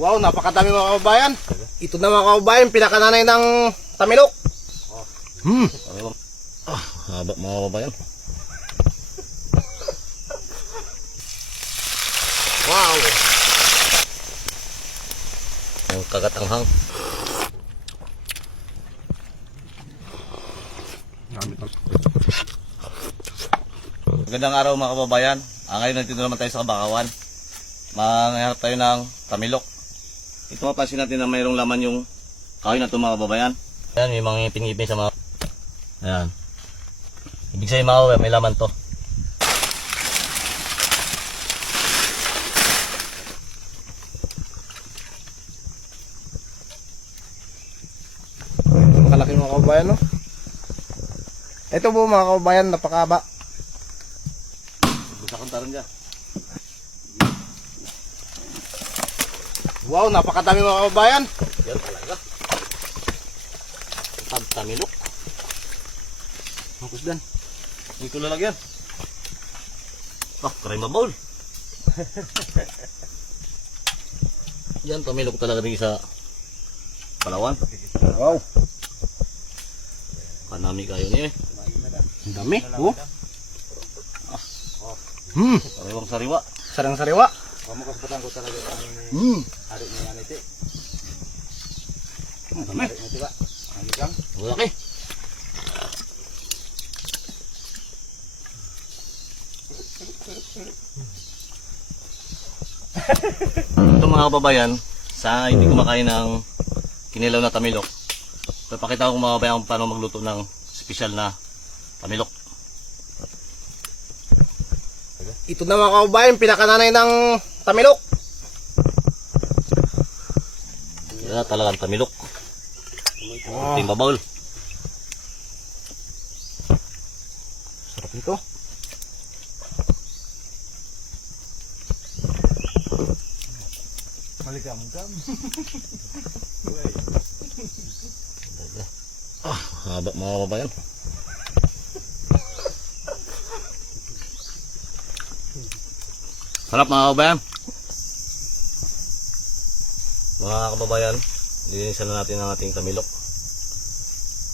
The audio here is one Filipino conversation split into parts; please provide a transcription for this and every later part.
Wow, napakadami mga kababayan. Ito na mga kababayan, pinakananay ng tamilok. Haba mga kababayan. Wow. Ang kagatanghang. Magandang araw mga kababayan. Ngayon nandito naman tayo sa Kabakawan. Mangharap tayo ng tamilok. Ito mapansin natin na mayroong laman yung kahoy na ito mga kababayan. Ayan, may mga ngipin-ngipin sa mga... Ayan. Ibig sabihin mga kababayan, may laman to. Makalaki mga kababayan, no? Ito po mga kababayan, napakaba. Gusto kong taron dyan. Wow, napakadami mga kababayan. Yan talaga. Tamilok. Makusdan. Hindi ko lalagyan. Karay mabawl. Yan, tamilok talaga rin sa Palawan. Wow. Kanami kayo niya eh. Ang dami. Oh. Sariwang sariwa. Sarang sariwa. Kamakasbatan ko talaga ang hari ni Anite. Dami. Hari ni Tiba. Ang igang. Malaki. Ito mga kababayan, sa hindi kumakain ng kinilaw na tamilok, papakita ko mga kababayan kung paano magluto ng espesyal na tamilok. Ito na mga kababayan, pinakananay ng tamilok. Yan talagang tamilok. Ito yung babawl. Sarap nito. Maligam-gam. Haba mga kababayan. Sarap mga kababayan. Mga kababayan, linisan na natin ang ating tamilok.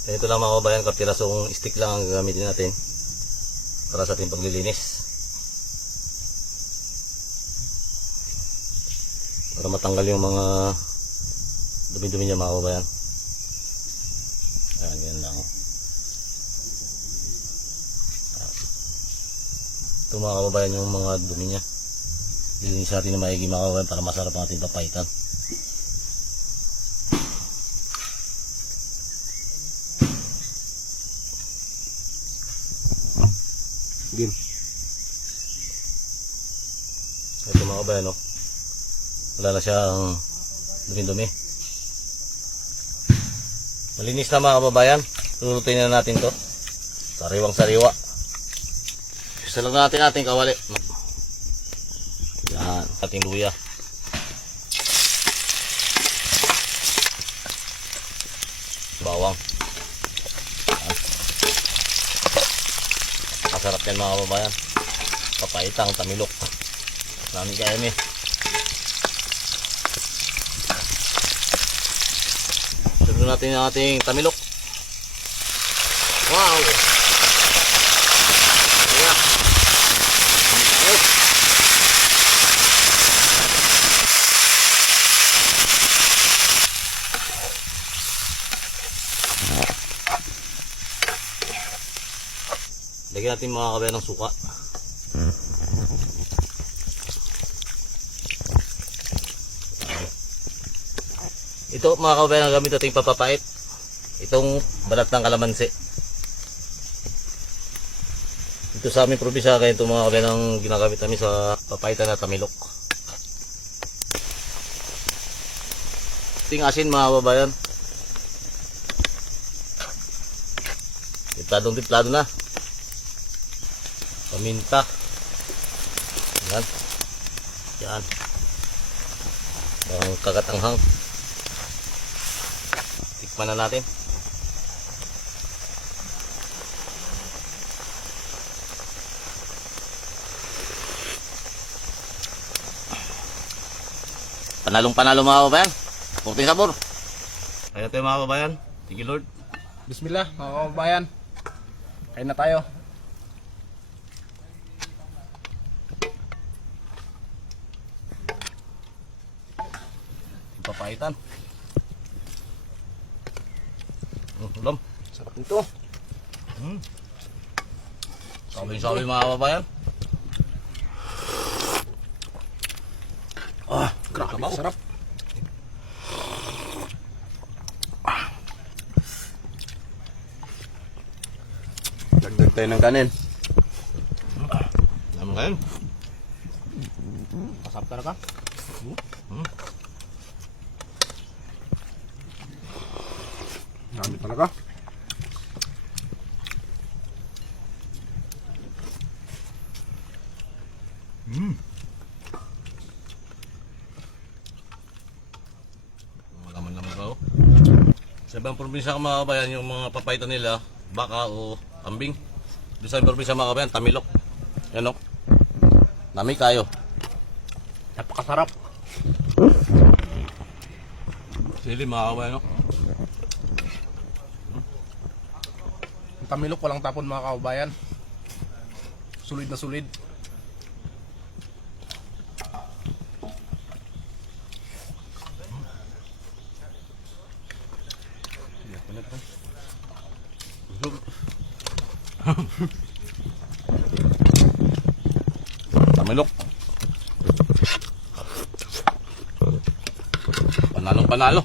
Ito lang mga kababayan, kapirasong stick lang ang gagamitin natin para sa ating paglilinis. Para matanggal yung mga dumi-dumi niya mga kababayan. Ayan, ganyan lang. Ito mga kababayan yung mga dumi niya. Lilinis natin na maigi mga kababayan para masarap ang ating papaitan. Game. Ito mga kababayan, no? Wala na siyang dumi-dumi. Malinis na mga kababayan. Lulutuin na natin to. Sariwang sariwa. Isa lang natin ating kawali. Yan, ating luya. Bawang. Yan. Masarap yan mga kababayan. Papaitang tamilok. Nami kaya ni. Sunod natin ang ating tamilok. Wow! Ayan. Lagyan natin mga kabayan ng suka. Ito mga kabayan ang gamit nating papapait. Itong balat ng kalamansi. Ito sa aming probinsya, kaya itong mga kabayan ang ginagamit namin sa papaitan na tamilok. Ting asin mga kabayan. Timplado na. Paminta. Yan. Yan. Ang kagatanghang. Tikman na natin. Panalong-panalo mga kababayan. Puting sabor. Kaya tayo mga kababayan. Thank you Lord. Bismillah, mga kababayan. Kain na tayo. Papaitan. Ulam. Sarap nito. Sabi-sabi mga kababayan. Grabe, sarap. Dagdag tayo ng kanin. Naman ngayon. Masarap talaga. Marami talaga. Laman-laman ka oh. Sa ibang probinsya mga kababayan, yung mga papaitan nila, baka o kambing. Doon sa ibang probinsya mga kababayan, tamilok. Yan o. Nami kayo. Napakasarap. Sili mga kababayan o. Ang tamilok walang tapon mga kababayan. Sulit na sulit. Tamilok. Panalong panalo.